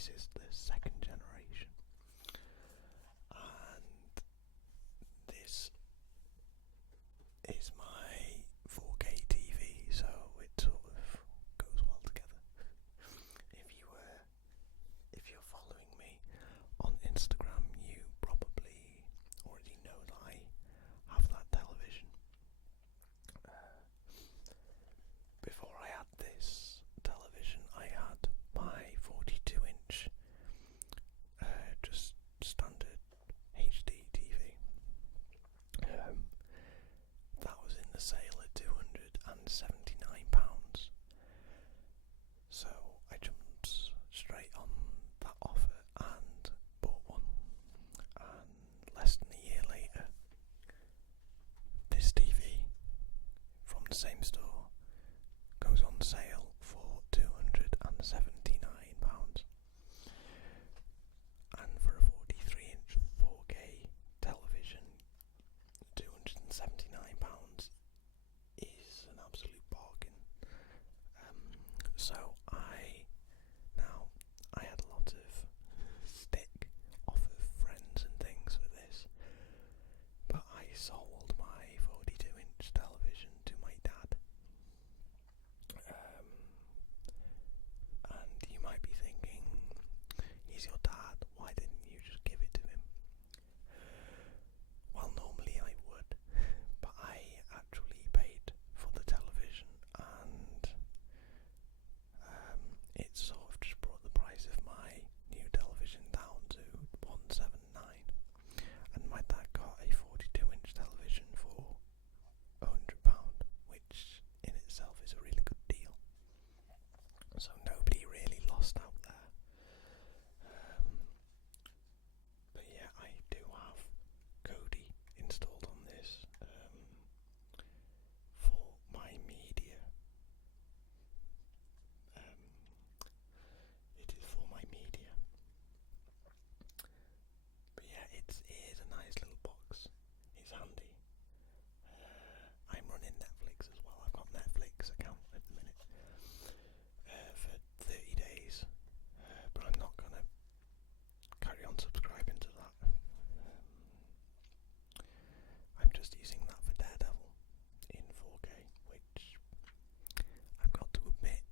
this is the second generation, and this is my 4K TV, so it sort of goes well together. If you're following me on Instagram, you probably already know that I have that television. Before I had this television, I had my 42-inch just standard HD TV. That was in the sale at £279. So I jumped straight on that offer and bought one. And less than a year later, this TV from the same store goes on sale for £279. And for a 43-inch 4K television, £279 is an absolute bargain. So I had a lot of stick off of friends and things for this, but I sold my 42-inch television to my dad. And you might be thinking, he's your dad, why didn't you just give it to him? Well, normally I would, but I actually paid for the television, and it sort of just brought the price of my new television down to £179, and my dad got a 42-inch television for £100, which in itself is a really good deal. So nobody really lost out there. But yeah, I do have Kodi installed on this for my media. It is for my media. But yeah, it is a nice little box. It's handy. I'm running Netflix as well. I've got Netflix account at the minute for 30 days, but I'm not going to carry on subscribing to that. I'm just using that for Daredevil in 4K, which I've got to admit,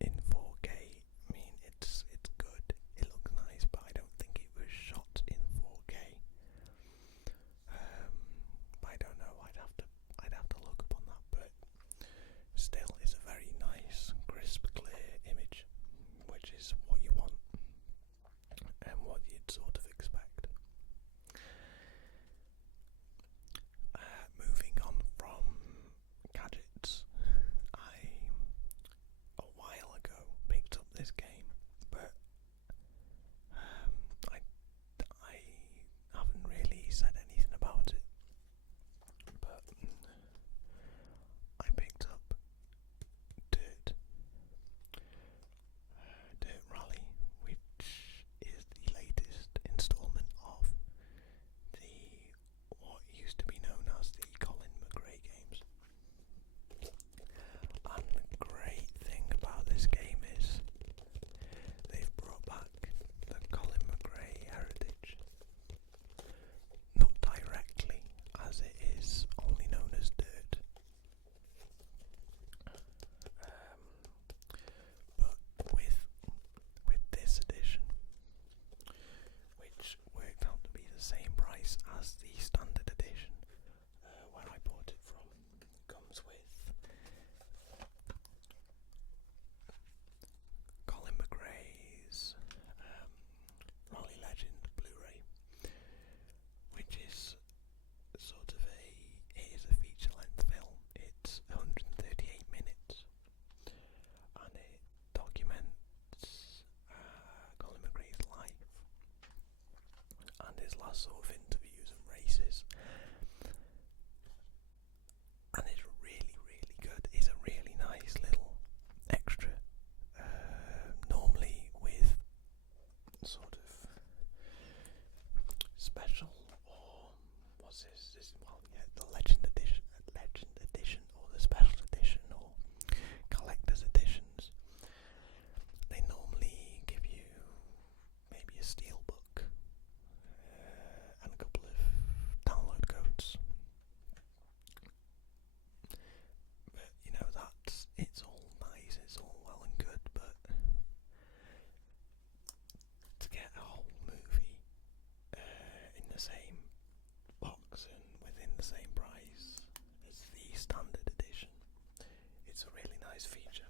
in 4K, I mean, it's good, it looks nice, but I don't think it was shot in 4K. But I don't know, I'd have to look up on that, but still, it's a very nice, crisp, clear image, which is what you want and what you'd sort of expect. Moving on from gadgets, a while ago picked up this game, but I haven't really said anything about it. But I picked up Dirt Rally, which is the latest installment of what used to be known as the Colin McRae games. And the great thing about this game is they've brought back the Colin McRae heritage. Not directly, as it is only known as Dirt. But with this edition, which worked out to be the same price as the standard edition, where I bought it from, comes with Colin McRae's Rally Legend Blu-ray, which is sort of it is a feature-length film. It's 138 minutes, and it documents Colin McRae's life and his last sort of interviews and races. And it's really, really good. It's a really nice little extra. Normally with sort of special, or what's this? The Legend Edition, or the Special Edition, or Collector's Editions. They normally give you to get a whole movie in the same box and within the same price as the standard edition. It's a really nice feature.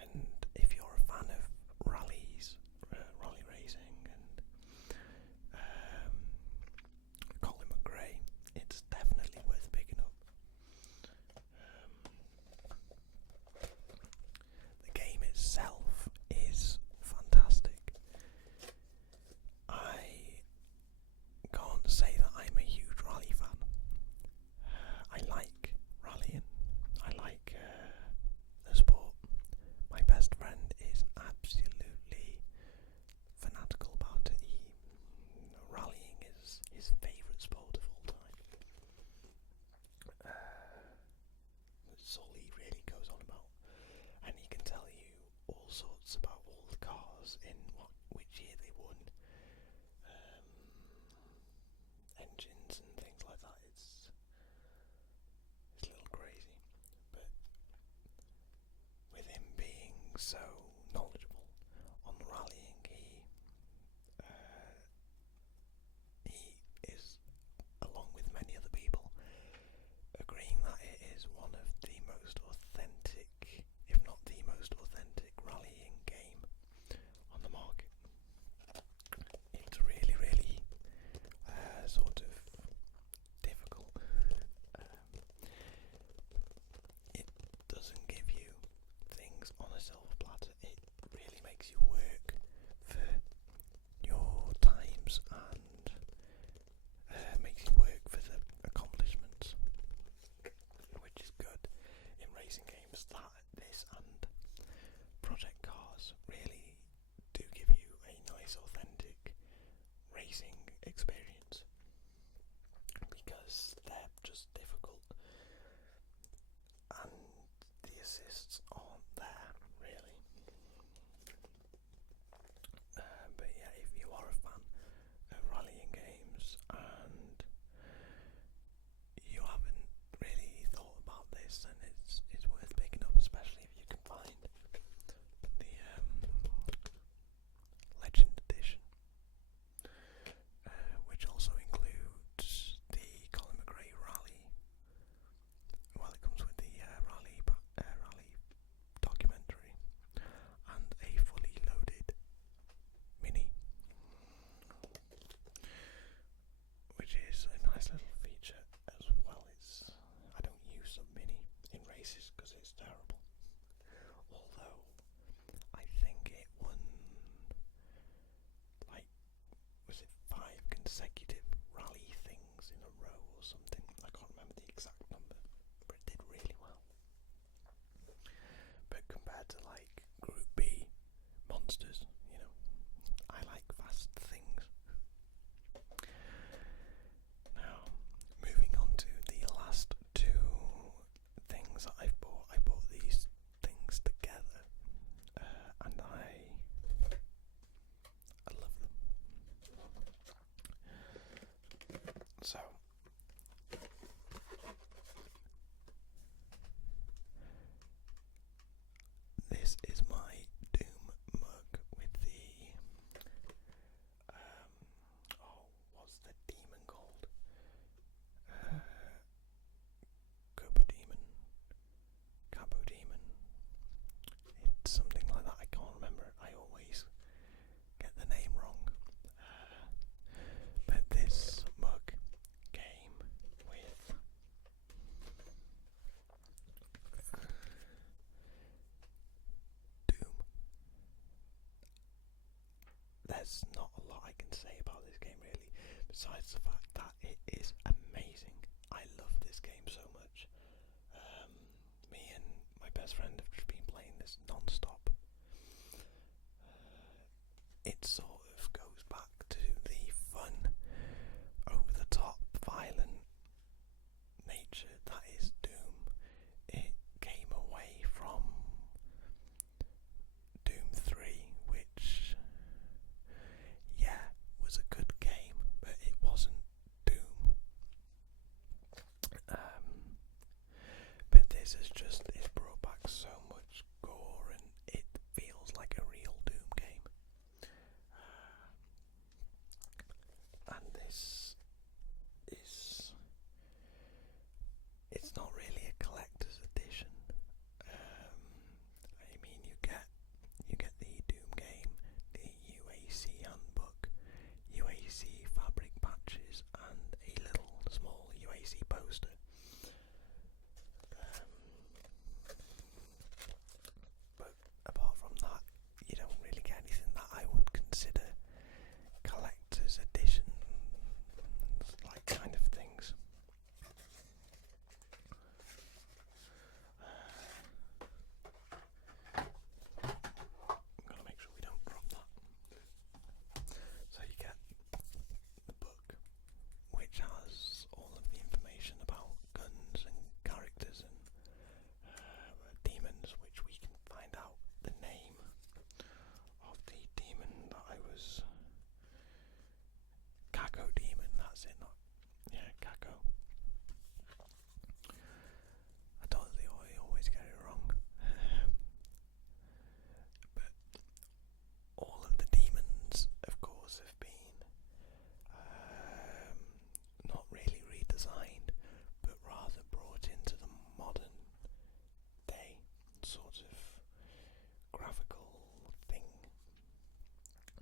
And if you're a fan of rallies, rally racing, and Colin McRae, it's definitely worth picking up. The game itself is fantastic. I can't say that I'm a huge rally fan. I like rallying. I like the sport. My best friend is absolutely fanatical about it. Rallying is his favourite sport of all time. That's all he really goes on about. And he can tell you all sorts about all the cars in which year they won, engines and things like that. It's a little crazy, but with him being so knowledgeable on rallying, he is, along with many other people, agreeing that it is one of the most authentic, if not the most authentic, rallying game on the market. It's really, really sort of difficult. It doesn't give you things on a silver platter. It really makes you work for your times and makes you work for the accomplishments, which is good in racing games. This and Project Cars really do give you a nice, authentic racing experience, because they're just difficult and the assists aren't there really. But yeah, if you are a fan of rallying games and you haven't really thought about this, then it's worth picking up, especially if you can find the Legend Edition, which also includes the Colin McRae Rally. Well, it comes with the rally documentary and a fully loaded mini, which is a nice little feature as well. I don't use the mini in races because it's terrible. Although I think it won, like, was it 5 consecutive rally things in a row or something? I can't remember the exact number, but it did really well. But compared to like Group B monsters, I like fast things. Now, moving on to the last 2 things that I've bought. I bought these things together, and I love them. So, this is my Doom mug with the what's the demon called? Cabo Demon. It's something like that. I can't remember. I always get the name wrong. But this mug came with Doom. There's not a lot I can say about this game really, besides the fact that it is amazing. I love this game so much. Me and my best friend have just been playing this non-stop. It sort of goes back to the fun, over-the-top, violent nature that is Doom. It came away from Doom 3, which, yeah, was a good game, but it wasn't Doom. But this is just, it's brought back so much gore and it feels like a real Doom game.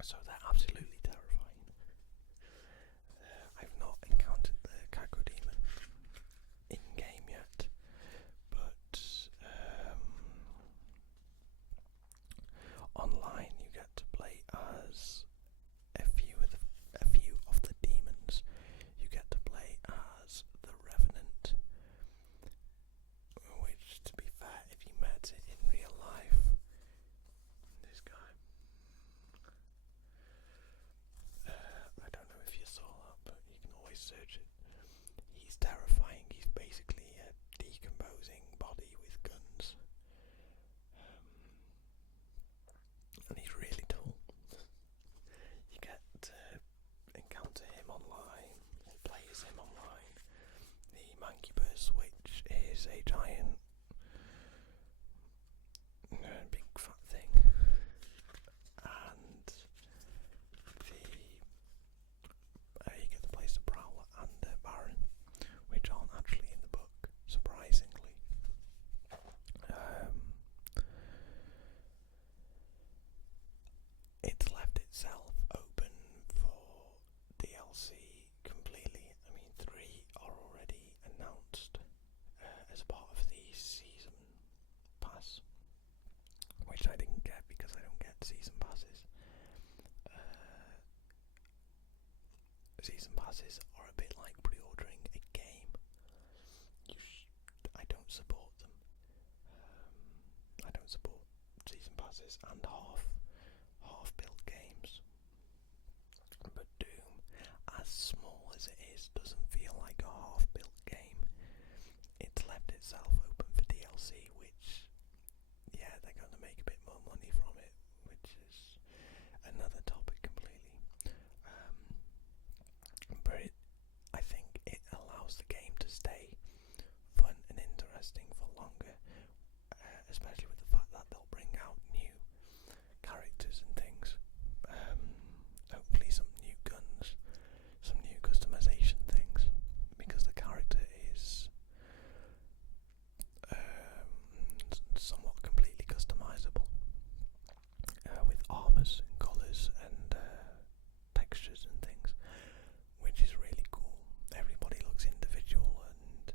So they're absolutely terrifying. I've not encountered the Kaku Demon in game yet, but online you get to play as a few of the demons. You get to play as the Revenant, which, to be fair, if you met it in real life, this guy, I don't know if you saw that, but you can always search it. He's terrifying. He's basically a decomposing body with guns, and he's really tall. You get to encounter him online, or play as him online. The Mancubus, which is a giant, big fat thing, and you get to play as the Prowler and the Baron, which aren't actually in the book, surprisingly. It's left itself open for DLC completely. I mean, 3 are already announced as part of the season pass, which I didn't get because I don't get season passes. Season passes are a bit like pre-ordering a game. I don't support them. I don't support season passes and half-built games. But Doom, as small as it is, doesn't feel like a half-built game. It's left itself open for DLC, which, yeah, they're going to make a bit more money from it, which is another topic completely. But I think it allows the game to stay fun and interesting for longer, especially with the fact that they'll bring out new characters and things. Hopefully some new guns, some new customization things, because the character is somewhat completely customizable, with armors and colours and textures and things, which is really cool. Everybody looks individual, and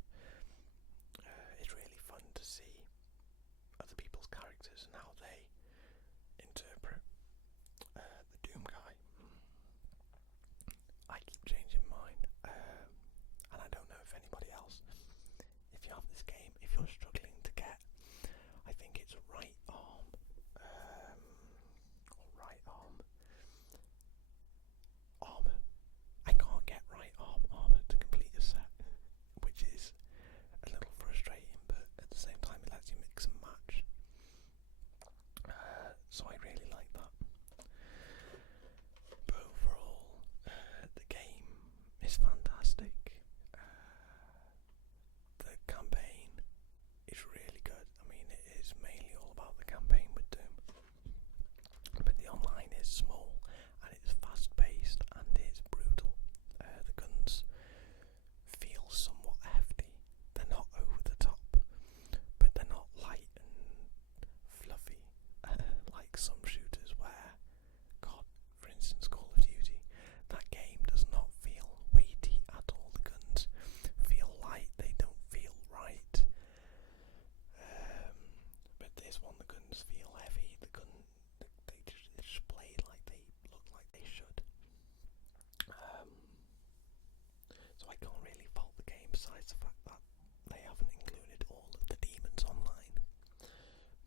it's really fun to see other people's characters and how they interpret the Doom guy. I keep changing mine, and I don't know if anybody else, if you have this game, if you're struggling to get, I think it's right arm, or right arm armor. I can't get right arm armor to complete a set, which is a little frustrating, but at the same time it lets you mix and match. So I really like that. But overall, the game is fantastic. The campaign is really good. I mean, it is mainly all about the campaign with Doom, but the online is small and it's fast paced and it's brutal. The guns feel somewhat hefty. They're not over the top, but they're not light and fluffy like some shooters where, God, for instance, Call of Duty, that game does not feel weighty at all. The guns feel light, they don't feel right. But this one, the guns feel heavy. They just play like they look like they should. So I can't really fault the game, besides the fact that they haven't included all of the demons online.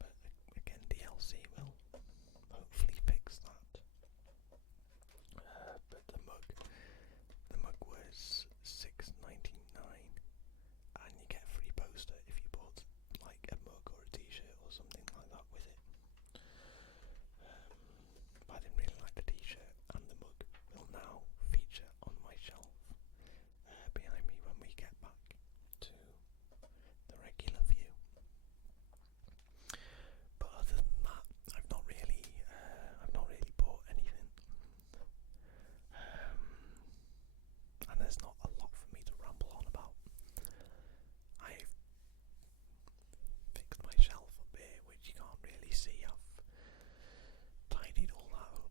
But again, DLC will hopefully fix that. But the mug was $6.99, and you get a free poster if you bought like a mug or a T-shirt or something like that with it. But I didn't really like the T-shirt, and the mug will now feature on my shelf behind me when we get back to the regular view. But other than that, I've not really bought anything, and there's not a lot for me to ramble on about. I've fixed my shelf up here, which you can't really see. I've tidied all that up.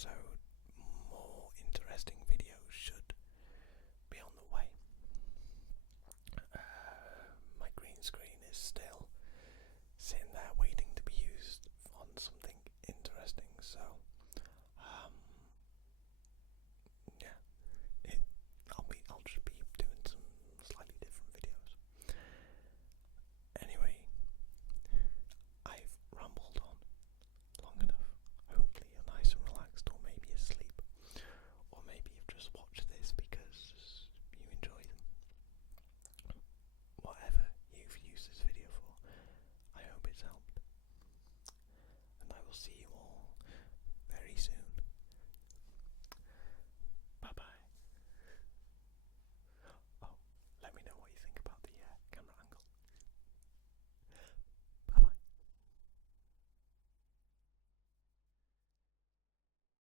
so more interesting videos should be on the way. My green screen is still sitting there waiting to be used on something interesting, so